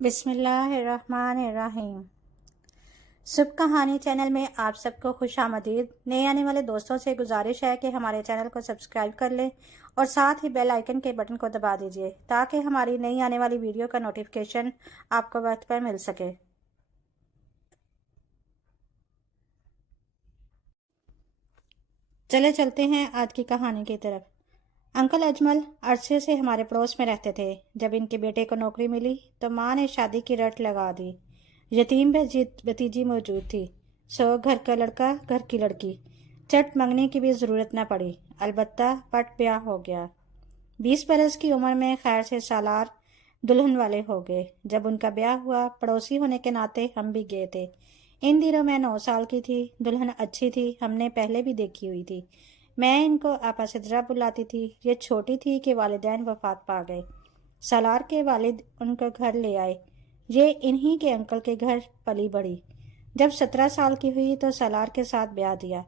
بسم اللہ الرحمن الرحیم۔ صبح کہانی چینل میں آپ سب کو خوش آمدید۔ نئے آنے والے دوستوں سے گزارش ہے کہ ہمارے چینل کو سبسکرائب کر لیں اور ساتھ ہی بیل آئیکن کے بٹن کو دبا دیجیے تاکہ ہماری نئی آنے والی ویڈیو کا نوٹیفیکیشن آپ کو وقت پر مل سکے۔ چلے چلتے ہیں آج کی کہانی کی طرف۔ انکل اجمل عرصے سے ہمارے پڑوس میں رہتے تھے۔ جب ان کے بیٹے کو نوکری ملی تو ماں نے شادی کی رٹ لگا دی۔ یتیم بھتیجی موجود تھی، سو گھر کا لڑکا گھر کی لڑکی، چٹ منگنے کی بھی ضرورت نہ پڑی۔ البتہ پٹ بیاہ ہو گیا۔ 20 برس کی عمر میں خیر سے سالار دلہن والے ہو گئے۔ جب ان کا بیاہ ہوا، پڑوسی ہونے کے ناطے ہم بھی گئے تھے۔ ان دنوں میں 9 سال کی تھی۔ دلہن اچھی تھی، ہم نے پہلے بھی دیکھی ہوئی تھی۔ میں ان کو آپا سدرا بلاتی تھی۔ یہ چھوٹی تھی کہ والدین وفات پا گئے۔ سالار کے والد ان کو گھر لے آئے۔ یہ انہی کے انکل کے گھر پلی بڑھی۔ جب 17 سال کی ہوئی تو سالار کے ساتھ بیاہ دیا۔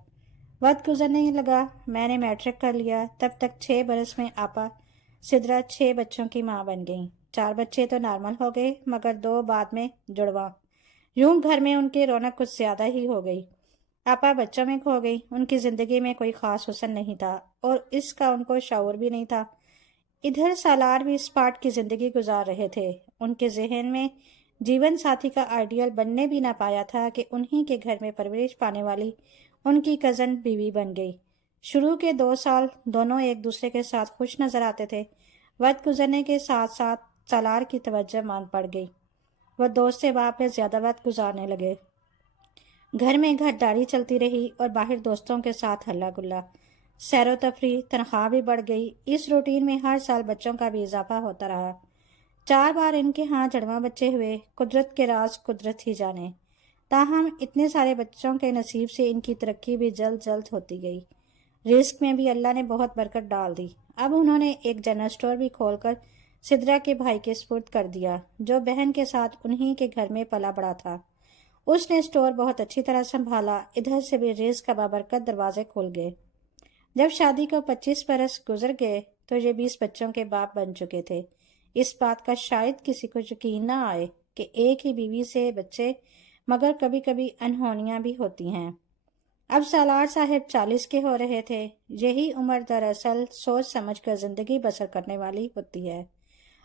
وقت گزرنے لگا، میں نے میٹرک کر لیا۔ تب تک 6 برس میں آپا سدرا 6 بچوں کی ماں بن گئیں۔ 4 بچے تو نارمل ہو گئے مگر 2 بعد میں جڑواں۔ یوں گھر میں ان کی رونق کچھ زیادہ ہی ہو گئی۔ آپا بچوں میں کھو گئی۔ ان کی زندگی میں کوئی خاص حسن نہیں تھا اور اس کا ان کو شعور بھی نہیں تھا۔ ادھر سالار بھی اسپاٹ کی زندگی گزار رہے تھے۔ ان کے ذہن میں جیون ساتھی کا آئیڈیل بننے بھی نہ پایا تھا کہ انہی کے گھر میں پرورش پانے والی ان کی کزن بیوی بن گئی۔ شروع کے 2 سال دونوں ایک دوسرے کے ساتھ خوش نظر آتے تھے۔ وقت گزرنے کے ساتھ ساتھ سالار کی توجہ مان پڑ گئی۔ وہ دوست سے باپ میں زیادہ وقت گزارنے لگے۔ گھر میں گھرداری چلتی رہی اور باہر دوستوں کے ساتھ ہلا گلا۔ سیر و تفریح، تنخواہ بھی بڑھ گئی۔ اس روٹین میں ہر سال بچوں کا بھی اضافہ ہوتا رہا۔ 4 بار ان کے ہاں جڑواں بچے ہوئے۔ قدرت کے راز قدرت ہی جانے۔ تاہم اتنے سارے بچوں کے نصیب سے ان کی ترقی بھی جلد جلد ہوتی گئی۔ رزق میں بھی اللہ نے بہت برکت ڈال دی۔ اب انہوں نے ایک جنرل اسٹور بھی کھول کر سدرا کے بھائی کے سپرد کر دیا، جو بہن کے ساتھ انہی کے گھر میں پلا بڑا تھا۔ اس نے اسٹور بہت اچھی طرح سنبھالا۔ ادھر سے بھی رزق کا بابرکت دروازے کھل گئے۔ جب شادی کو 25 برس گزر گئے تو یہ 20 بچوں کے باپ بن چکے تھے۔ اس بات کا شاید کسی کو یقین نہ آئے کہ ایک ہی بیوی سے بچے، مگر کبھی کبھی انہونیاں بھی ہوتی ہیں۔ اب سالار صاحب 40 کے ہو رہے تھے۔ یہی عمر دراصل سوچ سمجھ کر زندگی بسر کرنے والی ہوتی ہے۔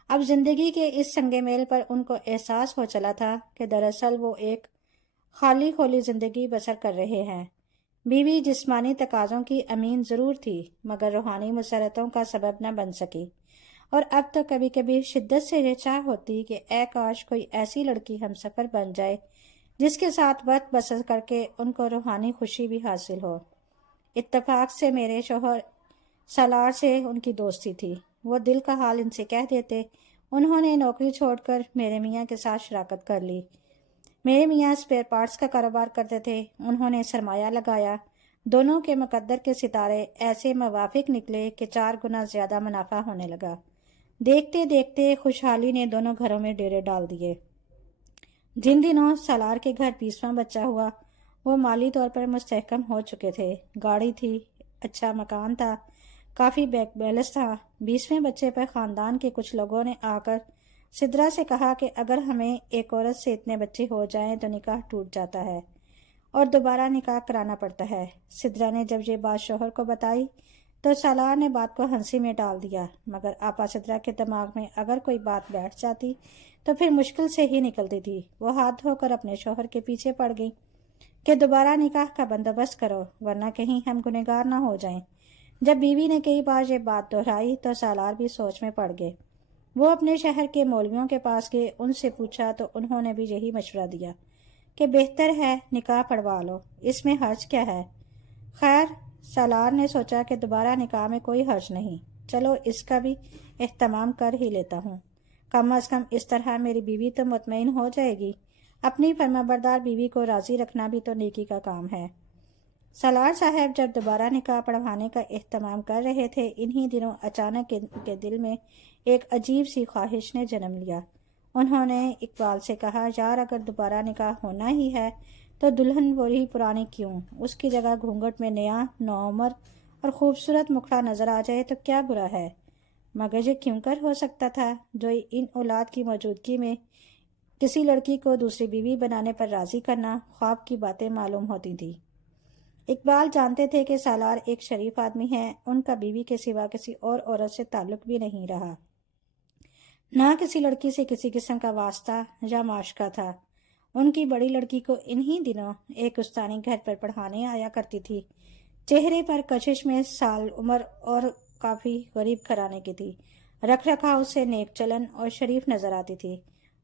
اب زندگی کے اس سنگ میل پر ان کو احساس ہو چلا تھا کہ دراصل وہ ایک خالی خولی زندگی بسر کر رہے ہیں۔ بیوی جسمانی تقاضوں کی امین ضرور تھی مگر روحانی مسرتوں کا سبب نہ بن سکی، اور اب تو کبھی کبھی شدت سے یہ چاہ ہوتی کہ اے کاش کوئی ایسی لڑکی ہم سفر بن جائے جس کے ساتھ وقت بسر کر کے ان کو روحانی خوشی بھی حاصل ہو۔ اتفاق سے میرے شوہر سالار سے ان کی دوستی تھی۔ وہ دل کا حال ان سے کہہ دیتے۔ انہوں نے نوکری چھوڑ کر میرے میاں کے ساتھ شراکت کر لی۔ میرے میاں اسپیئر پارٹس کا کاروبار کرتے تھے۔ انہوں نے سرمایہ لگایا۔ دونوں کے مقدر کے ستارے ایسے موافق نکلے کہ 4 گنا زیادہ منافع ہونے لگا۔ دیکھتے دیکھتے خوشحالی نے دونوں گھروں میں ڈیرے ڈال دیے۔ جن دنوں سالار کے گھر 20واں بچہ ہوا، وہ مالی طور پر مستحکم ہو چکے تھے۔ گاڑی تھی، اچھا مکان تھا، کافی بینک بیلنس تھا۔ 20ویں بچے پر خاندان کے کچھ لوگوں نے آ کر سدرا سے کہا کہ اگر ہمیں ایک عورت سے اتنے بچے ہو جائیں تو نکاح ٹوٹ جاتا ہے اور دوبارہ نکاح کرانا پڑتا ہے۔ سدرا نے جب یہ بات شوہر کو بتائی تو سالار نے بات کو ہنسی میں ڈال دیا، مگر آپا سدرا کے دماغ میں اگر کوئی بات بیٹھ جاتی تو پھر مشکل سے ہی نکلتی تھی۔ وہ ہاتھ دھو کر اپنے شوہر کے پیچھے پڑ گئی کہ دوبارہ نکاح کا بندوبست کرو ورنہ کہیں ہم گنہگار نہ ہو جائیں۔ جب بیوی نے کئی بار یہ بات دہرائی تو سالار بھی سوچ میں پڑ گئے۔ وہ اپنے شہر کے مولویوں کے پاس گئے، ان سے پوچھا تو انہوں نے بھی یہی مشورہ دیا کہ بہتر ہے نکاح پڑھوا لو، اس میں حرج کیا ہے۔ خیر، سالار نے سوچا کہ دوبارہ نکاح میں کوئی حرج نہیں، چلو اس کا بھی اہتمام کر ہی لیتا ہوں، کم از کم اس طرح میری بیوی تو مطمئن ہو جائے گی۔ اپنی فرمانبردار بیوی کو راضی رکھنا بھی تو نیکی کا کام ہے۔ سالار صاحب جب دوبارہ نکاح پڑھوانے کا اہتمام کر رہے تھے، انہی دنوں اچانک ان کے دل میں ایک عجیب سی خواہش نے جنم لیا۔ انہوں نے اقبال سے کہا، یار اگر دوبارہ نکاح ہونا ہی ہے تو دلہن وہی پرانی کیوں، اس کی جگہ گھونگھٹ میں نیا، نوعمر اور خوبصورت مکھڑا نظر آ جائے تو کیا برا ہے۔ مگر یہ کیوں کر ہو سکتا تھا جو ان اولاد کی موجودگی میں کسی لڑکی کو دوسری بیوی بنانے پر راضی کرنا خواب کی باتیں معلوم ہوتی تھی۔ اقبال جانتے تھے کہ سالار ایک شریف آدمی ہے، ان کا بیوی کے سوا کسی اور عورت سے تعلق بھی نہیں رہا، نہ کسی لڑکی سے کسی قسم کا واسطہ یا معاشقہ تھا۔ ان کی بڑی لڑکی کو انہی دنوں ایک استانی گھر پر پڑھانے آیا کرتی تھی۔ چہرے پر کشش میں سال عمر اور کافی غریب گھرانے کی تھی، رکھ رکھاؤ سے نیک چلن اور شریف نظر آتی تھی۔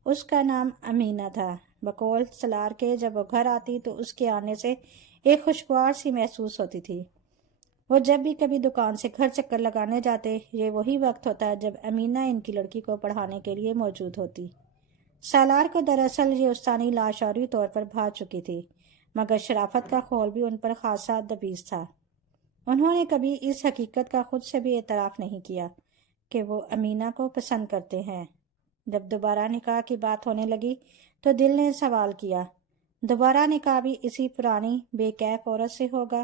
اس کا نام امینہ تھا۔ بقول سالار کے جب وہ گھر آتی تو اس کے آنے سے ایک خوشگوار سی محسوس ہوتی تھی۔ وہ جب بھی کبھی دکان سے گھر چکر لگانے جاتے، یہ وہی وقت ہوتا جب امینہ ان کی لڑکی کو پڑھانے کے لیے موجود ہوتی۔ سالار کو دراصل یہ استانی لاشعوری طور پر بھا چکی تھی، مگر شرافت کا خول بھی ان پر خاصا دبیز تھا۔ انہوں نے کبھی اس حقیقت کا خود سے بھی اعتراف نہیں کیا کہ وہ امینہ کو پسند کرتے ہیں۔ جب دوبارہ نکاح کی بات ہونے لگی تو دل نے سوال کیا، دوبارہ نکاح بھی اسی پرانی بے کیف عورت سے ہوگا؟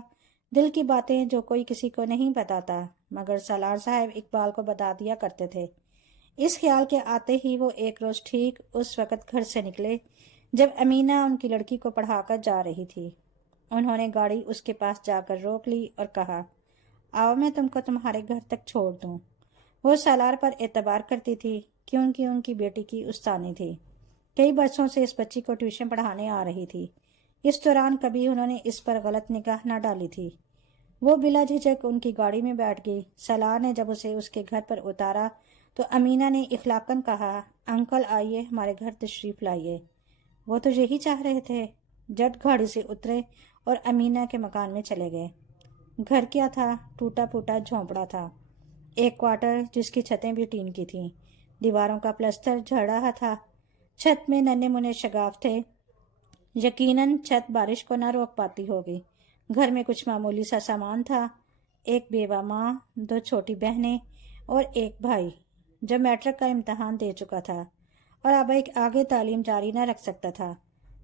دل کی باتیں جو کوئی کسی کو نہیں بتاتا، مگر سالار صاحب اقبال کو بتا دیا کرتے تھے۔ اس خیال کے آتے ہی وہ ایک روز ٹھیک اس وقت گھر سے نکلے جب امینہ ان کی لڑکی کو پڑھا کر جا رہی تھی۔ انہوں نے گاڑی اس کے پاس جا کر روک لی اور کہا، آؤ میں تم کو تمہارے گھر تک چھوڑ دوں۔ وہ سالار پر اعتبار کرتی تھی کیونکہ ان کی بیٹی کی استانی تھی۔ کئی برسوں سے اس بچی کو ٹیوشن پڑھانے آ رہی تھی۔ اس دوران کبھی انہوں نے اس پر غلط نگاہ نہ ڈالی تھی۔ وہ بلا جھجک ان کی گاڑی میں بیٹھ گئی۔ سالار نے جب اسے اس کے گھر پر اتارا تو امینہ نے اخلاقاً کہا، انکل آئیے، ہمارے گھر تشریف لائیے۔ وہ تو یہی چاہ رہے تھے۔ جٹ گاڑی سے اترے اور امینہ کے مکان میں چلے گئے۔ گھر کیا تھا؟ ٹوٹا پھوٹا جھونپڑا تھا، ایک کوارٹر جس کی چھتیں بھی ٹین کی تھیں۔ دیواروں کا پلستر جھڑ رہا تھا، چھت میں ننے منے شگاف تھے۔ یقیناً چھت بارش کو نہ روک پاتی ہوگی۔ گھر میں کچھ معمولی سا سامان تھا، ایک بیوہ ماں، 2 چھوٹی بہنیں اور ایک بھائی جو میٹرک کا امتحان دے چکا تھا اور اب آگے تعلیم جاری نہ رکھ سکتا تھا۔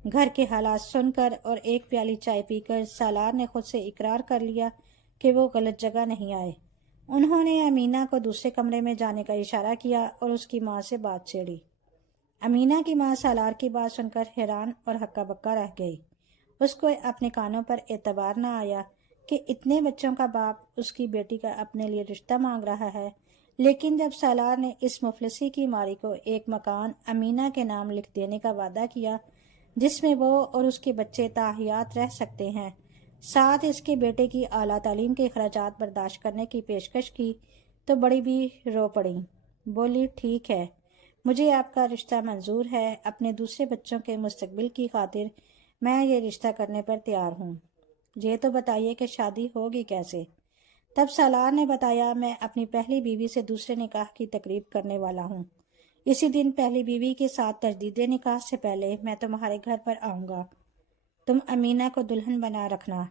گھر کے حالات سن کر اور ایک پیالی چائے پی کر سالار نے خود سے اقرار کر لیا کہ وہ غلط جگہ نہیں آئے۔ انہوں نے امینہ کو دوسرے کمرے میں جانے کا اشارہ کیا اور اس کی ماں سے بات چھیڑی۔ امینہ کی ماں سالار کی بات سن کر حیران اور ہکا بکا رہ گئی۔ اس کو اپنے کانوں پر اعتبار نہ آیا کہ اتنے بچوں کا باپ اس کی بیٹی کا اپنے لیے رشتہ مانگ رہا ہے۔ لیکن جب سالار نے اس مفلسی کی ماری کو ایک مکان امینہ کے نام لکھ دینے کا وعدہ کیا جس میں وہ اور اس کے بچے تاحیات رہ سکتے ہیں، ساتھ اس کے بیٹے کی اعلیٰ تعلیم کے اخراجات برداشت کرنے کی پیشکش کی، تو بڑی بھی رو پڑیں۔ بولی، ٹھیک ہے، مجھے آپ کا رشتہ منظور ہے، اپنے دوسرے بچوں کے مستقبل کی خاطر میں یہ رشتہ کرنے پر تیار ہوں۔ یہ تو بتائیے کہ شادی ہوگی کیسے؟ تب سالار نے بتایا، میں اپنی پہلی بیوی سے دوسرے نکاح کی تقریب کرنے والا ہوں۔ اسی دن پہلی بیوی کے ساتھ تجدید نکاح سے پہلے میں تمہارے گھر پر آؤں گا۔ تم امینہ کو دلہن بنا رکھنا،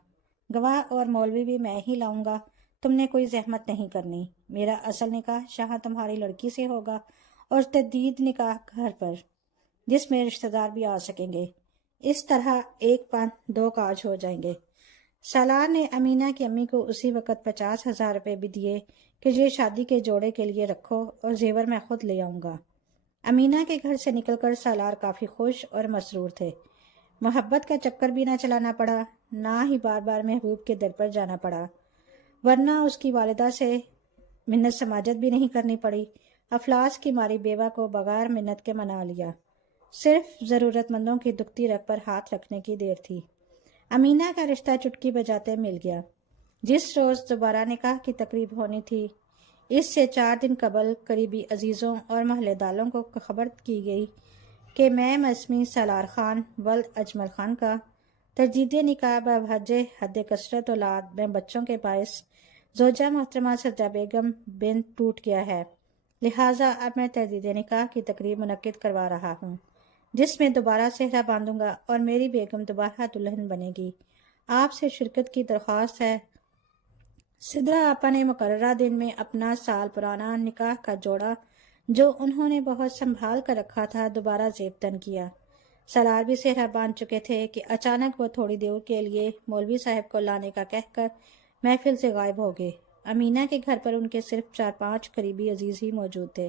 گواہ اور مولوی بھی میں ہی لاؤں گا، تم نے کوئی زحمت نہیں کرنی۔ میرا اصل نکاح شاہ تمہاری لڑکی سے ہوگا اور تجدید نکاح گھر پر، جس میں رشتہ دار بھی آ سکیں گے۔ اس طرح ایک پن 2 کاج ہو جائیں گے۔ سالار نے امینہ کی امی کو اسی وقت 50,000 روپے بھی دیے کہ یہ شادی کے جوڑے کے لیے رکھو اور زیور میں خود لے آؤں گا۔ امینہ کے گھر سے نکل کر سالار کافی خوش اور مسرور تھے۔ محبت کا چکر بھی نہ چلانا پڑا، نہ ہی بار بار محبوب کے در پر جانا پڑا، ورنہ اس کی والدہ سے منت سماجت بھی نہیں کرنی پڑی۔ افلاس کی ماری بیوہ کو بغیر منت کے منا لیا، صرف ضرورت مندوں کی دکھتی رگ پر ہاتھ رکھنے کی دیر تھی۔ امینہ کا رشتہ چٹکی بجاتے مل گیا۔ جس روز دوبارہ نکاح کی تقریب ہونی تھی، اس سے 4 دن قبل قریبی عزیزوں اور محلے داروں کو خبر کی گئی کہ میں مسمی سالار خان ولد اجمل خان کا تجدید نکاح بوجہ حد کثرت اولاد میں بچوں کے باعث زوجہ محترمہ سجدہ بیگم بنت ٹوٹ گیا ہے، لہٰذا اب میں تجدید نکاح کی تقریب منعقد کروا رہا ہوں، جس میں دوبارہ صحرا باندھوں گا اور میری بیگم دوبارہ دلہن بنے گی۔ آپ سے شرکت کی درخواست ہے۔ سدرا آپا نے مقررہ دن میں اپنا سال پرانا نکاح کا جوڑا جو انہوں نے بہت سنبھال کر رکھا تھا دوبارہ زیب تن کیا۔ سالار بھی صحرا باندھ چکے تھے کہ اچانک وہ تھوڑی دیر کے لیے مولوی صاحب کو لانے کا کہہ کر محفل سے غائب ہو گئے۔ امینہ کے گھر پر ان کے صرف 4-5 قریبی عزیز ہی موجود تھے۔